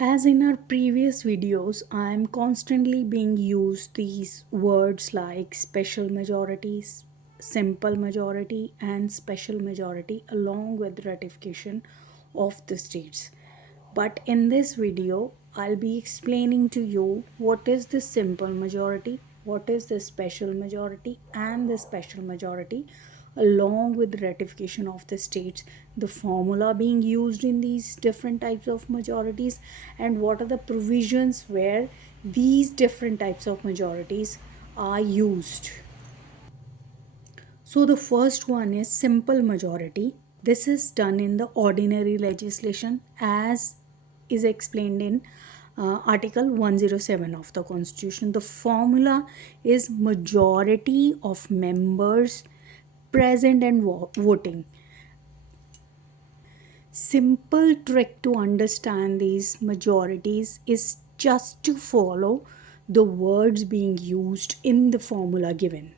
As in our previous videos, I am constantly being used these words like special majorities, simple majority, and special majority along with ratification of the states. But in this video, I'll be explaining to you what is the simple majority, what is the special majority, and the special majority along with ratification of the states, the formula being used in these different types of majorities, and what are the provisions where these different types of majorities are used. So the first one is simple majority. This is done in the ordinary legislation as is explained in Article 107 of the Constitution. The formula is majority of members present and voting. Simple trick to understand these majorities is just to follow the words being used in the formula given.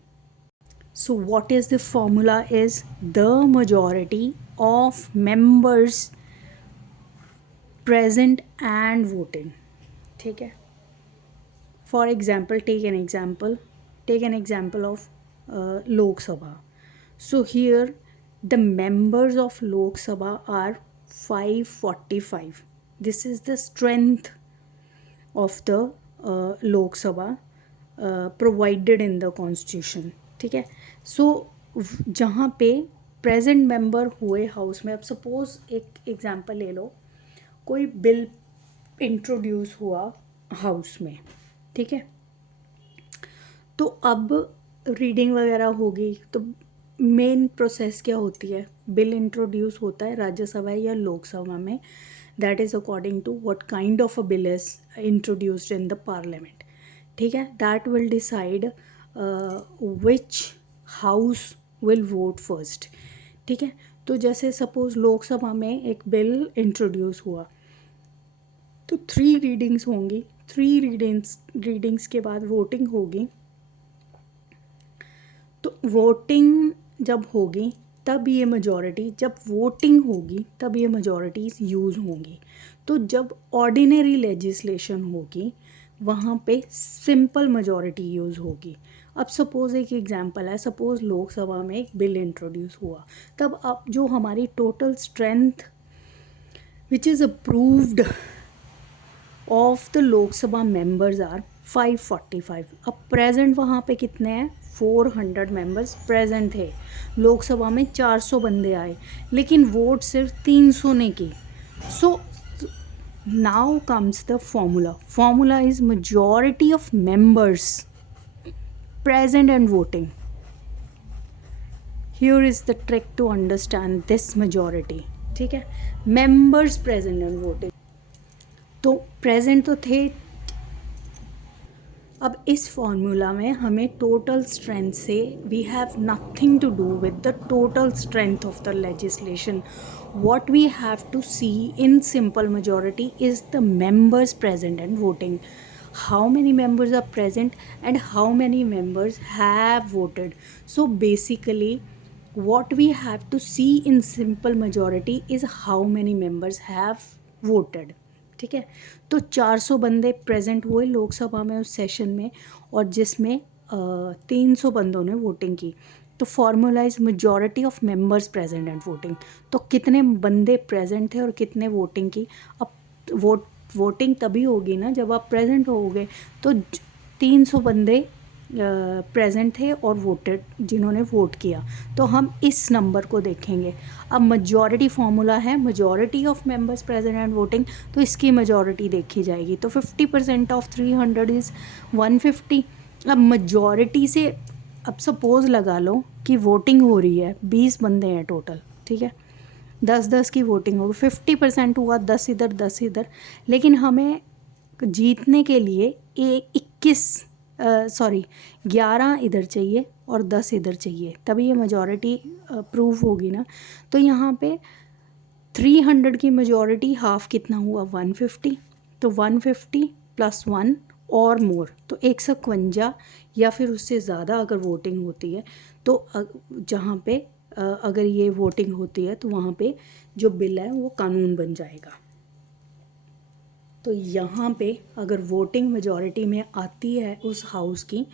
So what is the formula is the majority of members present and voting. ठीक है. For example, take an example of Lok Sabha. So here the members of Lok Sabha are 545. This is the strength of the Lok Sabha provided in the constitution. ठीक है. सो जहाँ पे present member हुए house में, अब suppose एक example ले लो, कोई बिल इंट्रोड्यूस हुआ हाउस में, ठीक है, तो अब रीडिंग वगैरह होगी तो मेन प्रोसेस क्या होती है, बिल इंट्रोड्यूस होता है राज्यसभा या लोकसभा में, that is according to what kind of a bill is introduced in the parliament. ठीक है, that will decide which house will vote first. ठीक है, तो जैसे सपोज लोकसभा में एक बिल इंट्रोड्यूस हुआ तो 3 रीडिंग्स होंगी, 3 रीडिंग्स के बाद वोटिंग होगी. तो वोटिंग जब होगी तब ये मेजॉरिटी, जब वोटिंग होगी तब ये मेजॉरिटीज़ यूज़ होंगी. तो जब ऑर्डिनरी लेजिस्लेशन होगी वहाँ पे सिंपल मेजॉरिटी यूज़ होगी. अब सपोज़ एक एग्जांपल है, सपोज़ लोकसभा में एक बिल इंट्रोड्यूस हुआ, तब अब जो हमारी total strength which is approved of the Lok Sabha members are 545. अब प्रेजेंट वहाँ पे कितने हैं, 400 मेंबर्स प्रेजेंट थे. लोकसभा में 400 बंदे आए लेकिन वोट सिर्फ 300 ने की. So now comes the formula is majority of members present and voting. Here is the trick to understand this majority. ठीक है, members present and voting. तो प्रेजेंट तो थे. अब इस फॉर्मूला में हमें टोटल स्ट्रेंथ से we have nothing to do with the total strength of the legislation. what we have to see in simple majority is the members present and voting. How many members are present and how many members have voted. So basically what we have to see in simple majority is how many members have voted. ठीक है, तो 400 बंदे present हुए लोकसभा में उस session में और जिसमें 300 बंदों ने वोटिंग की. तो formula is majority of members present and voting. तो कितने बंदे प्रेजेंट थे और कितने वोटिंग की. अब वोटिंग तभी होगी ना जब आप प्रेजेंट होगे. तो 300 बंदे प्रेजेंट थे और वोटेड, जिन्होंने वोट किया. तो हम इस नंबर को देखेंगे. अब मेजॉरिटी फार्मूला है majority of members present and voting, तो इसकी मेजॉरिटी देखी जाएगी. तो 50% ऑफ 300 इज़ 150. अब मेजॉरिटी से अब सपोज़ लगा लो कि वोटिंग हो रही है, 20 बंदे हैं टोटल, ठीक है, 10-10 की वोटिंग होगी, 50% हुआ, 10 इधर 10 इधर. लेकिन हमें जीतने के लिए 11 इधर चाहिए और 10 इधर चाहिए, तभी ये मेजॉरिटी प्रूव होगी ना. तो यहाँ पे 300 की मेजॉरिटी हाफ कितना हुआ, 150. तो 150 प्लस 1 और मोर, तो 151 या फिर उससे ज़्यादा अगर वोटिंग होती है. तो जहाँ पे अगर ये वोटिंग होती है तो वहाँ पे जो बिल है वो कानून बन जाएगा. तो यहाँ पे अगर वोटिंग मेजॉरिटी में आती है उस हाउस की,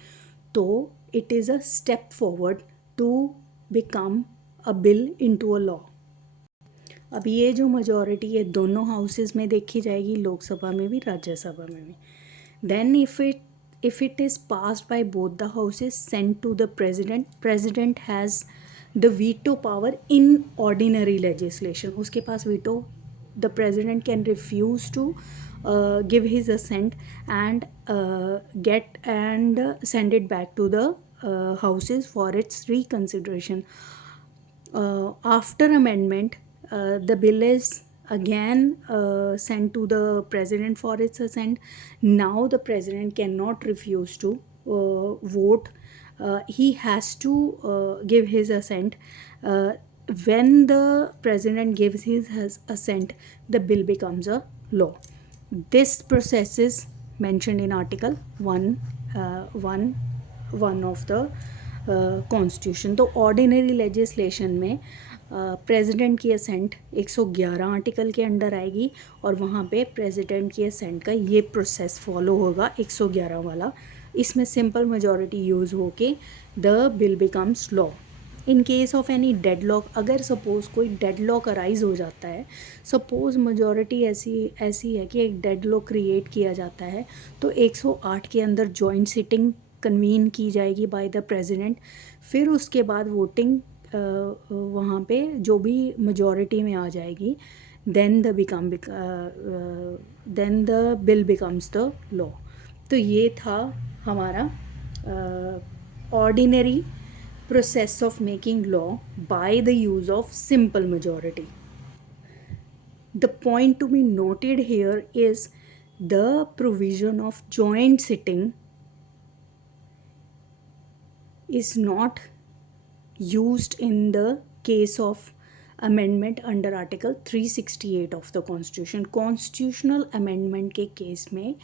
तो it is a step forward to become a bill into a law. अब ये जो मेजॉरिटी है दोनों हाउसेस में देखी जाएगी, लोकसभा में भी राज्यसभा में भी। Then if it is passed by both the houses, sent to the president has the veto power in ordinary legislation. उसके पास veto, the president can refuse to give his assent and get and send it back to the houses for its reconsideration. After amendment, the bill is again sent to the president for its assent. Now the president cannot refuse to vote. He has to give his assent. When the president gives his assent, the bill becomes a law. This process is mentioned in Article 1 of the constitution. तो ordinary legislation में president की ascent 111 article के under आएगी और वहाँ पे president की ascent का ये प्रोसेस फॉलो होगा 111 वाला। इसमें सिंपल मेजॉरिटी यूज़ होके the bill becomes law. In case of any deadlock, अगर सपोज़ कोई डेडलॉक अराइज हो जाता है, सपोज़ मेजॉरिटी ऐसी है कि एक डेडलॉक क्रिएट किया जाता है, तो 108 के अंदर जॉइंट सिटिंग कन्वीन की जाएगी बाय द प्रेसिडेंट। फिर उसके बाद वोटिंग वहाँ पे जो भी मेजॉरिटी में आ जाएगी, then the bill becomes the law. तो ये था हमारा ordinary process of making law by the use of simple majority. The point to be noted here is the provision of joint sitting is not used in the case of amendment under Article 368 of the Constitution. Constitutional amendment के case में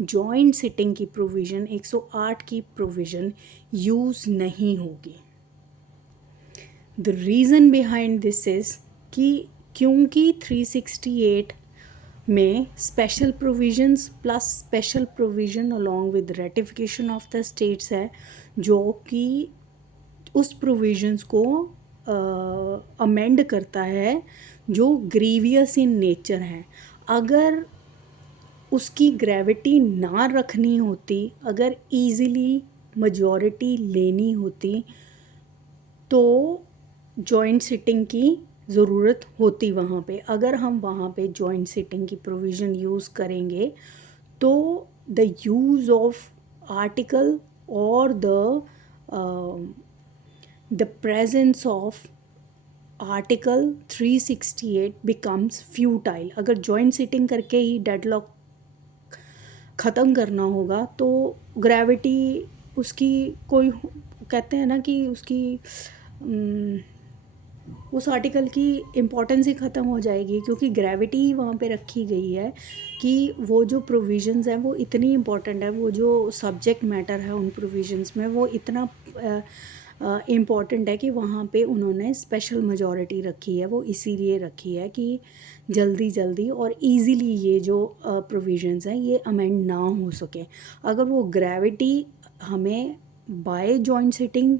joint sitting की provision 108 की provision use नहीं होगी। The reason behind this is कि क्योंकि 368 में special provisions plus special provision along with ratification of the states है, जो कि उस प्रोविजंस को अमेंड करता है जो ग्रीवियस इन नेचर हैं। अगर उसकी ग्रेविटी ना रखनी होती, अगर ईज़िली मेजॉरिटी लेनी होती, तो जॉइंट सिटिंग की ज़रूरत होती वहाँ पे। अगर हम वहाँ पे जॉइंट सिटिंग की प्रोविज़न यूज़ करेंगे तो द यूज़ ऑफ आर्टिकल और the presence of article 368 becomes futile. अगर जॉइंट सिटिंग करके ही डेडलॉक ख़त्म करना होगा तो ग्रेविटी उसकी कोई, कहते हैं ना कि उसकी उस आर्टिकल की इम्पॉर्टेंस ही ख़त्म हो जाएगी, क्योंकि ग्रेविटी ही वहाँ पे रखी गई है कि वो जो प्रोविजंस हैं वो इतनी इम्पॉर्टेंट है, वो जो सब्जेक्ट मैटर है उन प्रोविजंस में वो इतना इम्पॉर्टेंट है कि वहाँ पे उन्होंने स्पेशल मेजॉरिटी रखी है। वो इसीलिए रखी है कि जल्दी और इजीली ये जो प्रोविजंस हैं ये अमेंड ना हो सके। अगर वो ग्रेविटी हमें बाय जॉइंट सिटिंग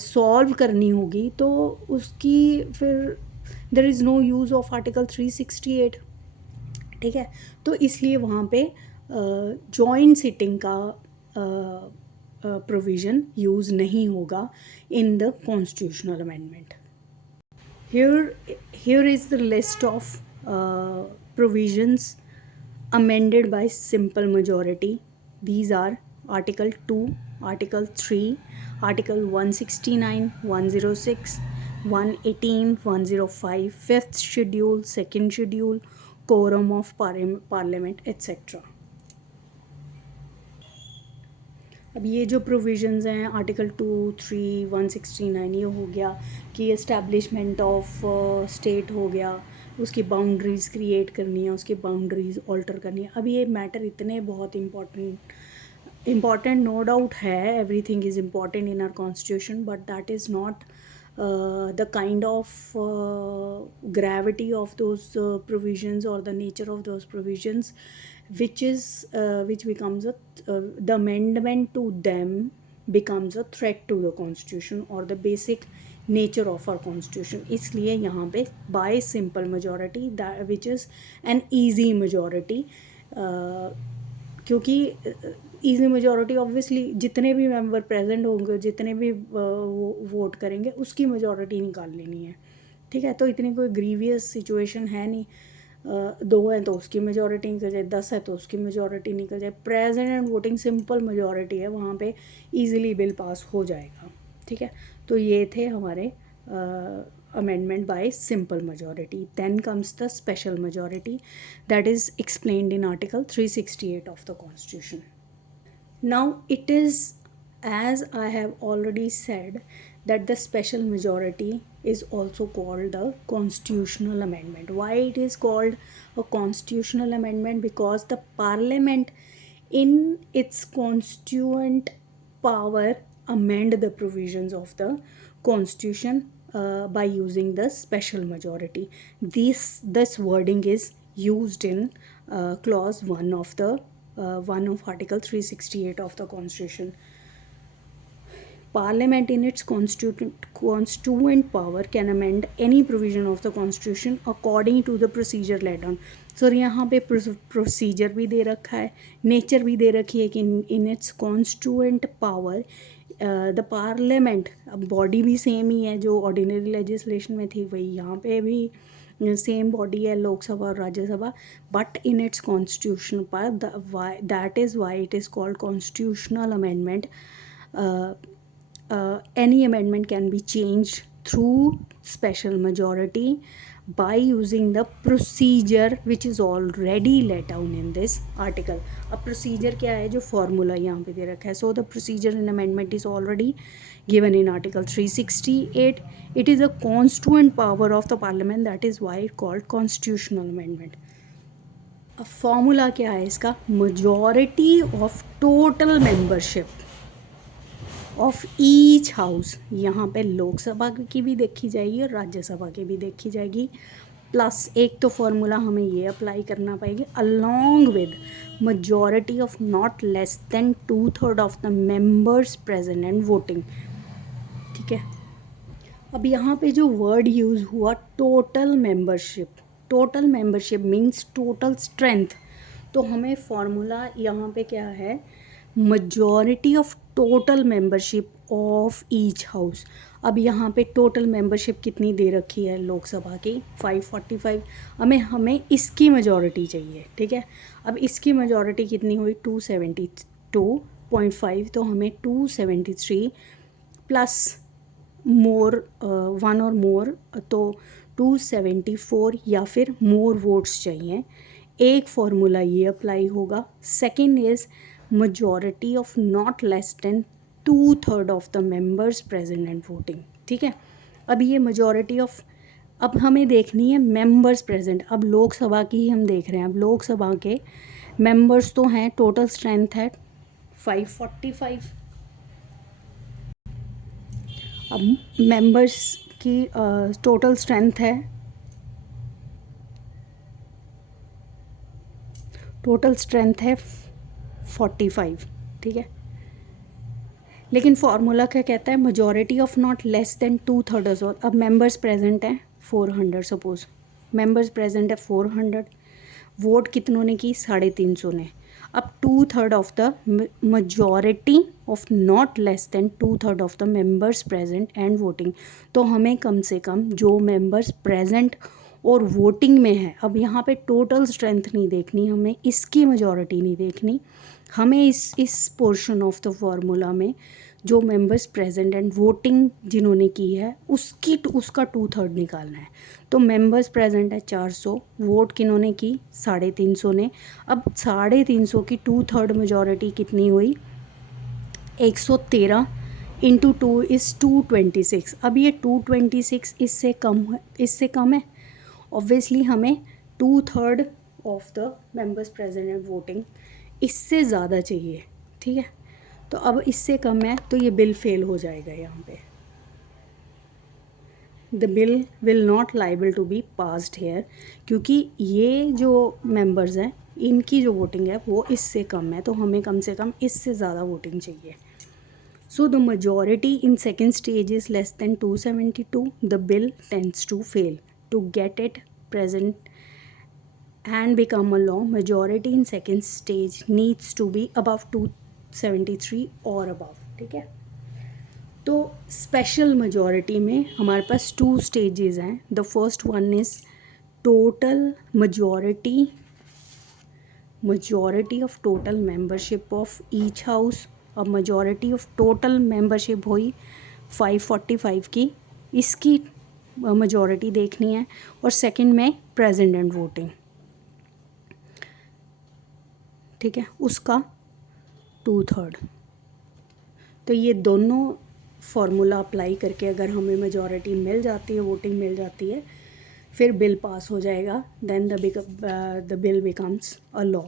सॉल्व करनी होगी तो उसकी फिर there is no use of article 368। ठीक है, तो इसलिए वहाँ पे जॉइंट सिटिंग का प्रोविज़न यूज़ नहीं होगा in the constitutional amendment. Here is the list of provisions amended by simple majority. These are Article 2, Article 3, Article 169, 106, 118, 105, 5th Schedule, 2nd Schedule, Quorum of Parliament, etc. अब ये जो provisions हैं article 2, 3, 169, ये हो गया कि एस्टैब्लिशमेंट ऑफ स्टेट हो गया, उसकी बाउंड्रीज़ क्रिएट करनी है, उसकी बाउंड्रीज़ ऑल्टर करनी है। अब ये मैटर इतने बहुत इम्पॉर्टेंट नो डाउट है, everything is important in our constitution, but that is not the kind of gravity of those provisions or the nature of those provisions, which becomes the amendment to them becomes a threat to the constitution or the basic nature of our constitution. इसलिए यहाँ पे by simple majority, that which is an easy majority, क्योंकि easy majority obviously जितने भी member present होंगे, जितने भी vote करेंगे, उसकी मेजॉरिटी निकाल लेनी है, ठीक है। तो इतनी कोई ग्रीवियस सिचुएशन है नहीं, 2 हैं तो उसकी मेजॉरिटी निकल जाए, 10 है तो उसकी मेजॉरिटी निकल जाए। Present and voting simple majority है, वहाँ पे इजीली बिल पास हो जाएगा, ठीक है। तो ये थे हमारे amendment by simple majority. Then comes the special majority, that is explained in article 368 of the constitution. Now it is, as I have already said, that the special majority is also called the constitutional amendment. Why it is called a constitutional amendment? Because the parliament in its constituent power amend the provisions of the constitution by using the special majority. This wording is used in clause 1 of the 1 of article 368 of the constitution. Parliament in its constituent power can amend any provision of the constitution according to the procedure laid down. So यहाँ पे procedure भी दे रखा है, nature भी दे रखी है कि in its constituent power the parliament, अब बॉडी भी सेम ही है जो ऑर्डिनरी लेजिस्लेशन में थी, वही यहाँ पे भी सेम बॉडी है, लोकसभा और Rajya Sabha, but in its constitution power, that is why it is called constitutional amendment. Any amendment can be changed through special majority by using the procedure which is already laid down in this article. अब procedure क्या है, जो formula यहाँ पे दे रखा है. So the procedure in amendment is already given in article 368. It is a constituent power of the parliament, that is why it called constitutional amendment. अब formula क्या है इसका, majority of total membership of each house, यहाँ पे लोकसभा की भी देखी जाएगी और राज्यसभा की भी देखी जाएगी, प्लस एक तो फॉर्मूला हमें ये अप्लाई करना पड़ेगी, along with majority of not less than 2/3 of the members present and voting, ठीक है। अब यहाँ पे जो वर्ड यूज़ हुआ total membership means total strength, तो हमें फॉर्मूला यहाँ पे क्या है, majority of total membership of each house. अब यहाँ पे टोटल मेंबरशिप कितनी दे रखी है लोकसभा की, 545, हमें इसकी मेजॉरिटी चाहिए, ठीक है। अब इसकी मेजॉरिटी कितनी हुई, 272.5, तो हमें 273 प्लस मोर 1 और मोर, तो 274 या फिर मोर वोट्स चाहिए। एक फॉर्मूला ये अप्लाई होगा। Second is majority of not less than 2/3 of the members present and voting, ठीक है। अब ये majority of, अब हमें देखनी है members present, अब लोकसभा की ही हम देख रहे हैं। अब लोकसभा के members तो हैं, total strength है 545, अब members की total strength है, total strength है 45, ठीक है। लेकिन फार्मूला क्या कहता है, majority of not less than 2/3 और अब मेंबर्स प्रेजेंट हैं 400, सपोज मेंबर्स प्रेजेंट है 400, वोट कितनों ने की, 350 ने। अब 2/3 of the majority of not less than 2/3 of the members present and voting, तो हमें कम से कम जो मेंबर्स प्रेजेंट और वोटिंग में है, अब यहाँ पे टोटल स्ट्रेंथ नहीं देखनी, हमें इसकी मेजॉरिटी नहीं देखनी, हमें इस पोर्शन ऑफ द फार्मूला में जो मेंबर्स प्रेजेंट एंड वोटिंग जिन्होंने की है उसका 2/3 निकालना है। तो मेंबर्स प्रेजेंट है 400, वोट किन्होंने की 350 ने। अब 350 की 2/3 मेजॉरिटी कितनी हुई, 113 इंटू 2 इज़ 226। अब ये 226 इससे कम है, ऑब्वियसली हमें 2/3 of the members present and voting इससे ज़्यादा चाहिए, ठीक है। तो अब इससे कम है तो ये बिल फेल हो जाएगा यहाँ पे। The bill will not liable to be passed here, क्योंकि ये जो मेंबर्स हैं इनकी जो वोटिंग है वो इससे कम है, तो हमें कम से कम इससे ज़्यादा वोटिंग चाहिए. So the majority in second stage is less than 272. The bill tends to fail. To get it present and become a law, majority in second stage needs to be above 273 or above. ठीक है. तो special majority में हमारे पास 2 stages हैं. The first one is total majority of total membership of each house. अब majority of total membership हुई 545 की, इसकी majority देखनी है. और सेकंड में प्रेजेंट एंड वोटिंग, ठीक है, उसका 2/3. तो ये दोनों फार्मूला अप्लाई करके अगर हमें मेजॉरिटी मिल जाती है, वोटिंग मिल जाती है, फिर बिल पास हो जाएगा. Then the bill becomes a law.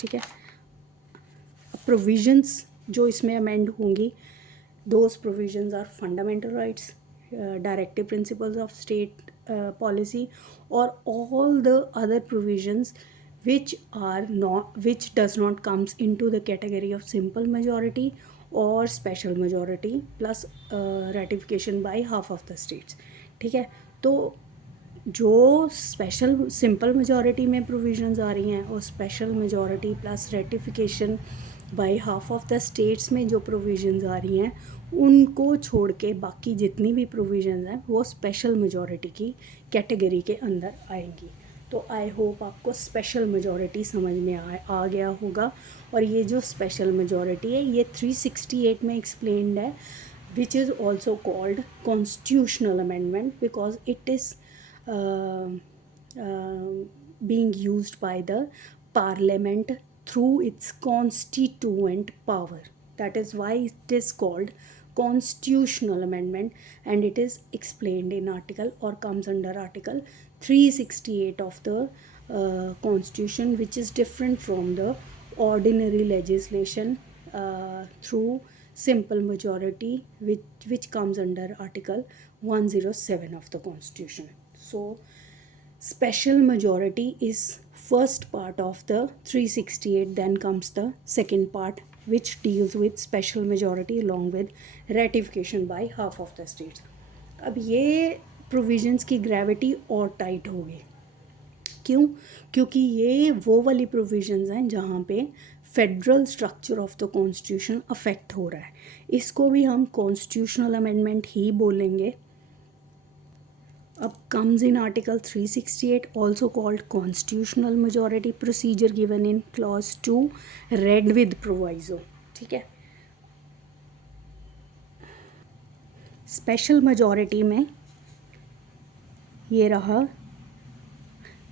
ठीक है. प्रोविजंस जो इसमें अमेंड होंगी, those provisions are fundamental rights, directive principles of state policy, और all the other provisions which does not comes into the category of simple majority or special majority plus ratification by half of the states. ठीक है. तो जो special simple majority में provisions आ रही हैं और special majority plus ratification by half of the states में जो प्रोविजंस आ रही हैं, उनको छोड़ के बाकी जितनी भी प्रोविजंस हैं वो स्पेशल मेजॉरिटी की कैटेगरी के अंदर आएंगी. तो आई होप आपको स्पेशल मेजॉरिटी समझ में आ गया होगा. और ये जो स्पेशल मेजॉरिटी है ये 368 में एक्सप्लेन्ड है, which is also called constitutional amendment because it is being used by the parliament through its constituent power. That is why it is called constitutional amendment, and it is explained in article or comes under article 368 of the constitution, which is different from the ordinary legislation through simple majority, which comes under article 107 of the constitution. So special majority is first part of the 368, then comes the second part which deals with special majority along with ratification by half of the states. अब ये provisions की gravity और tight होगी. क्यों? क्योंकि ये वो वाली प्रोविजंस हैं जहाँ पे federal structure of the constitution affect हो रहा है. इसको भी हम कॉन्स्टिट्यूशनल अमेंडमेंट ही बोलेंगे. अब comes in article 368 also called constitutional majority procedure given in clause 2 read with proviso. ठीक है. स्पेशल मेजॉरिटी में ये रहा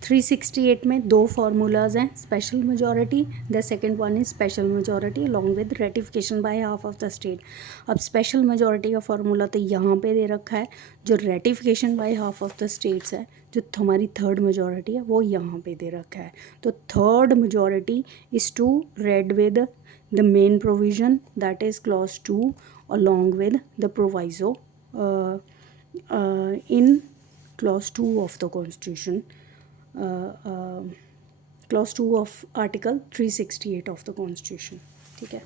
368 में दो फार्मूलाज हैं. Special majority, the second one is special majority along with ratification by half of the state. अब special majority का फार्मूला तो यहाँ पे दे रखा है. जो ratification by half of the states है, जो हमारी थर्ड मेजॉरिटी है, वो यहाँ पे दे रखा है. तो third majority is to read with the main provision, that is clause 2 along with the proviso in clause 2 of the constitution, clause 2 of article 368 of the constitution. ठीक है.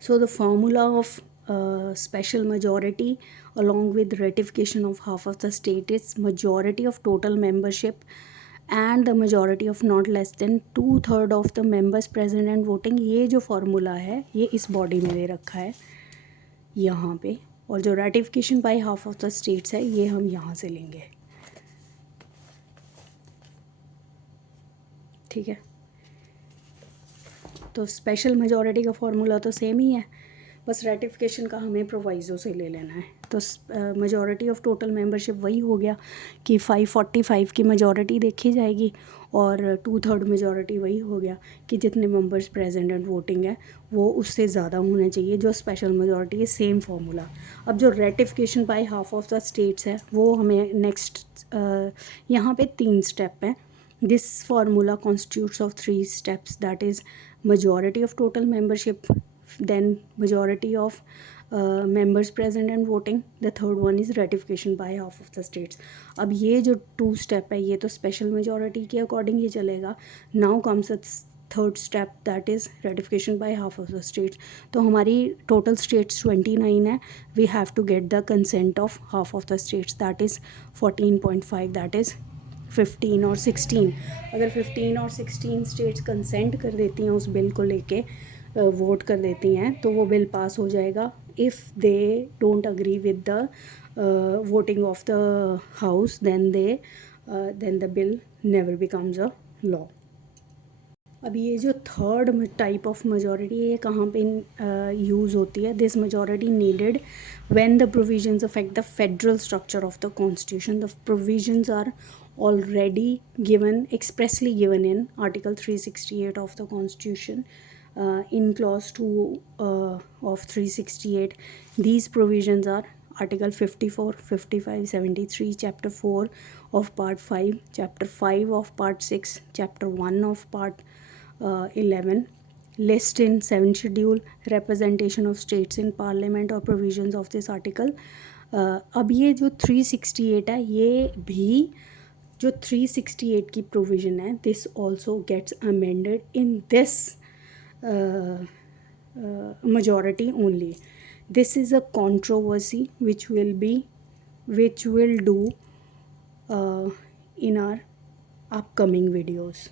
So the formula of special majority along with ratification of half of the state is majority of total membership and the majority of not less than 2/3 of the members present and voting. ये जो formula है ये इस body में दे रखा है यहाँ पे, और जो ratification by half of the states है ये हम यहाँ से लेंगे. ठीक है. तो स्पेशल मेजॉरिटी का फार्मूला तो सेम ही है, बस रेटिफिकेशन का हमें प्रोवाइजो से ले लेना है. तो मेजॉरिटी ऑफ टोटल मेंबरशिप वही हो गया कि 545 की मेजॉरिटी देखी जाएगी, और 2/3 मेजॉरिटी वही हो गया कि जितने मेंबर्स प्रेजेंट एंड वोटिंग है वो उससे ज़्यादा होने चाहिए जो स्पेशल मेजॉरिटी है. Same formula. अब जो ratification by half of the states है वो हमें नेक्स्ट, यहाँ पे 3 स्टेप हैं. This formula constitutes of 3 steps, that is majority of total membership, then majority of members present and voting. The third one is ratification by half of the states. अब ये जो 2 step है ये तो special majority के according ही चलेगा. Now comes a third step that is ratification by half of the states. तो हमारी टोटल स्टेट्स 29 है. We have to get the consent of half of the states that is 14.5 that is 15 और 16. अगर 15 और 16 states consent कर देती हैं उस बिल को लेके, वोट कर देती हैं, तो वो बिल पास हो जाएगा. If they don't agree with the voting of the house then the bill never becomes a law. अब ये जो थर्ड टाइप ऑफ मेजॉरिटी है ये कहाँ पे यूज़ होती है? This majority needed when the provisions affect the federal structure of the constitution. The provisions are already given, expressly given in Article 368 of the Constitution. In Clause 2 of 368, these provisions are Article 54, 55, 73, Chapter 4 of Part 5, Chapter 5 of Part 6, Chapter 1 of Part 11, list in 7th schedule, representation of states in parliament or provisions of this article. अब ये जो 368 है ये भी जो 368 की provision है, this also gets amended in this majority only. This is a controversy which will do in our upcoming videos.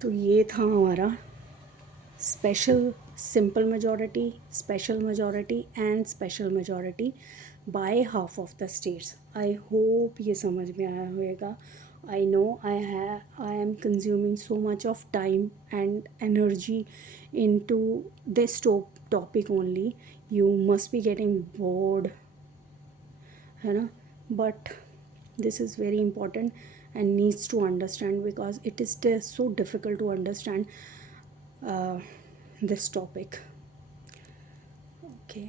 तो ये था हमारा special simple majority, special majority and special majority by half of the states. I hope ये समझ में आया होगा. I know I am consuming so much of time and energy into this topic only. You must be getting bored, है ना? But this is very important and needs to understand because it is so difficult to understand this topic. Okay.